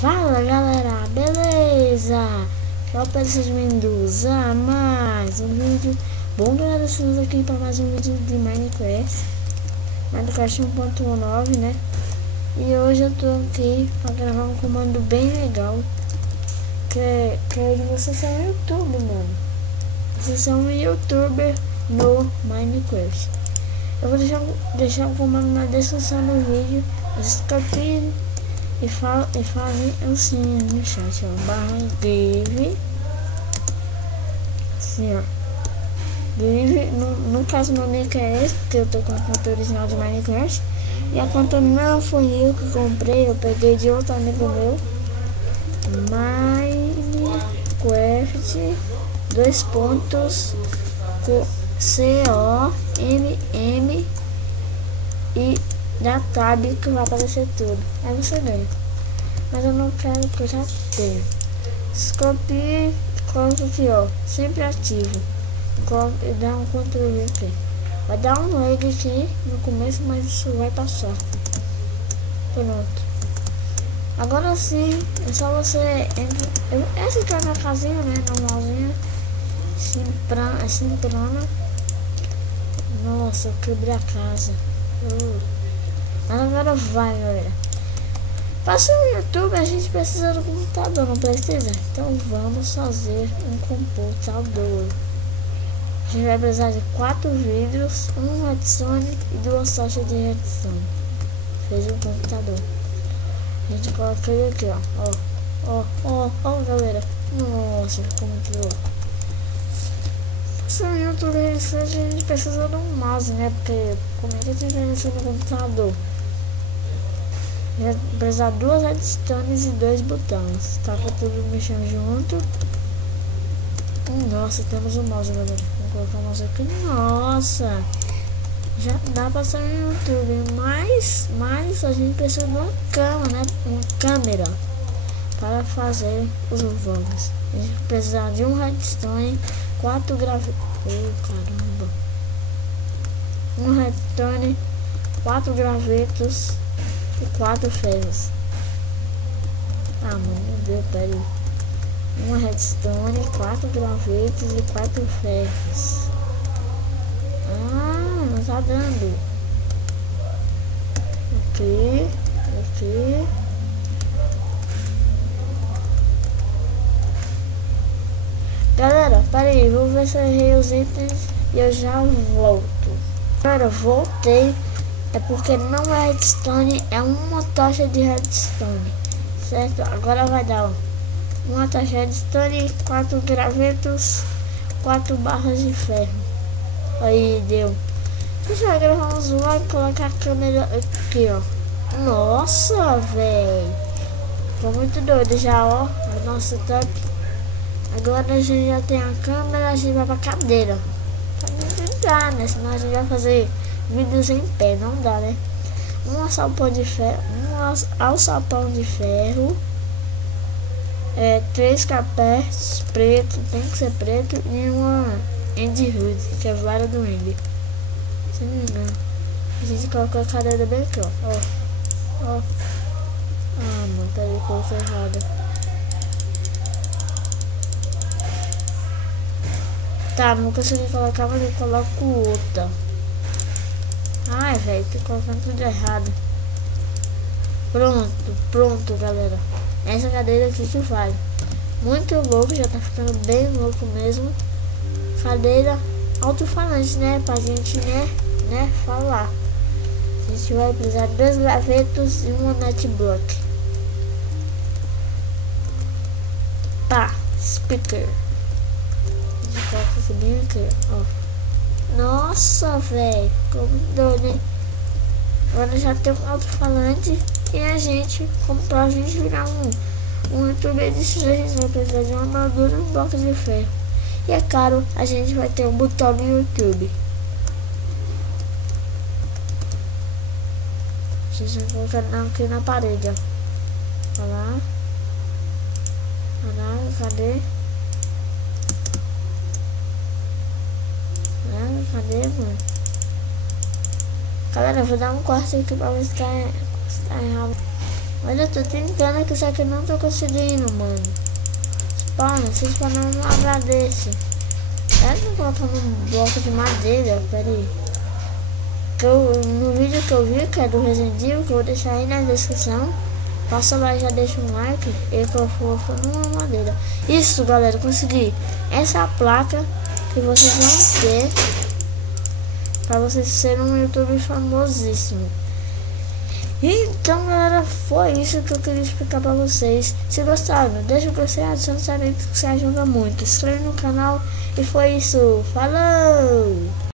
Fala galera, beleza? Eu sejam bem-vindos a mais um vídeo. Bom galera, estamos aqui para mais um vídeo de Minecraft 1.19, né? E hoje eu tô aqui para gravar um comando bem legal, que é de você ser um youtuber, mano. Você ser um youtuber no Minecraft. Eu vou deixar o comando na descrição do vídeo. Vocês copiem e fazem assim no chat, ó, /give, assim, ó, give, no caso meu nick é esse, porque eu tô com a conta original de Minecraft, e a conta não foi eu que comprei, eu peguei de outro amigo meu, Minecraft, COMM e da tab que vai aparecer tudo, aí você ganha. Mas eu não quero, que eu já tenho. Copie, coloca aqui, ó, sempre ativo, e dá um Ctrl aqui. Vai dar um lag aqui no começo, mas isso vai passar. Pronto. Agora sim, é só você essa aqui é a casinha, né, normalzinha, simplona. Nossa, eu quebrei a casa. Mas agora vai, galera. Para ser um YouTube a gente precisa do computador, não precisa? Então vamos fazer um computador. A gente vai precisar de 4 vidros, um redstone e 2 taxas de redstone. Fez um computador. A gente coloca ele aqui, ó, galera. Nossa, ficou muito louco. Para ser um YouTube a gente precisa de um mouse, né? Porque como é que a gente vai no computador? Vai precisar 2 redstones e 2 botões. Tá com tudo mexendo junto. Nossa, temos um mouse, galera. Vou colocar o mouse aqui. Nossa, já dá pra ser no YouTube, mas a gente precisa de uma câmera, né? Uma câmera para fazer os vlogs. A gente precisa de um redstone, 4 gravetos. Caramba! Um redstone, 4 gravetos e 4 ferros. Ah, mano, meu Deus, peraí. Uma redstone, 4 gravetos e 4 ferros. Ah, não tá dando. Aqui. Galera, peraí, vou ver se eu errei os itens e eu já volto. Galera, voltei. É porque não é redstone, é uma taxa de redstone, certo? Agora vai dar uma taxa de redstone, 4 gravetos, 4 barras de ferro. Aí deu. Deixa eu gravar um zoom e colocar a câmera aqui, ó. Nossa, velho, ficou muito doido já, ó. O nosso top. Agora a gente já tem a câmera, a gente vai pra cadeira. Pra não brincar, né? Senão a gente vai fazer vídeos em pé, não dá, né? Um alçapão de ferro, 3 capés preto, tem que ser preto, e uma Enderhood, que é vara do Ender. Se não me engano, a gente colocou a cadeira bem aqui, ó. Ah, mano, peraí, colocou errado. Tá, não consegui colocar, mas eu coloco outra. Ai, velho, tô colocando tudo errado. Pronto, galera. Essa cadeira aqui que vai. Muito louco, já tá ficando bem louco mesmo. Cadeira alto-falante, né? Pra gente, né, falar. A gente vai precisar de 2 gravetos e uma netblock. Pá, speaker. A gente coloca esse bem aqui, ó. Nossa, velho, ficou muito doido, hein? Agora já tem um alto-falante e a gente, como pra gente virar um youtuber de sucesso, a gente vai precisar de uma armadura e um bloco de ferro. E é claro, a gente vai ter um botão no YouTube. A gente vai colocar aqui na parede, ó. Olha lá. Cadê? Cadê, mano? Galera, eu vou dar um corte aqui pra ver se tá errado. Olha, eu tô tentando aqui, só que eu não tô conseguindo, mano. Se spawnar um lugar desse. Eu não colocando um bloco de madeira, pera aí. No vídeo que eu vi, que é do Resident Evil, que eu vou deixar aí na descrição. Passa lá e já deixa um like. E que eu for numa madeira. Isso, galera, consegui. Essa é a placa que vocês vão ter para vocês serem um youtuber famosíssimo. Então, galera, foi isso que eu queria explicar pra vocês. Se gostaram, deixa o gostei, adiciona o que você ajuda muito. Se inscreve no canal e foi isso. Falou!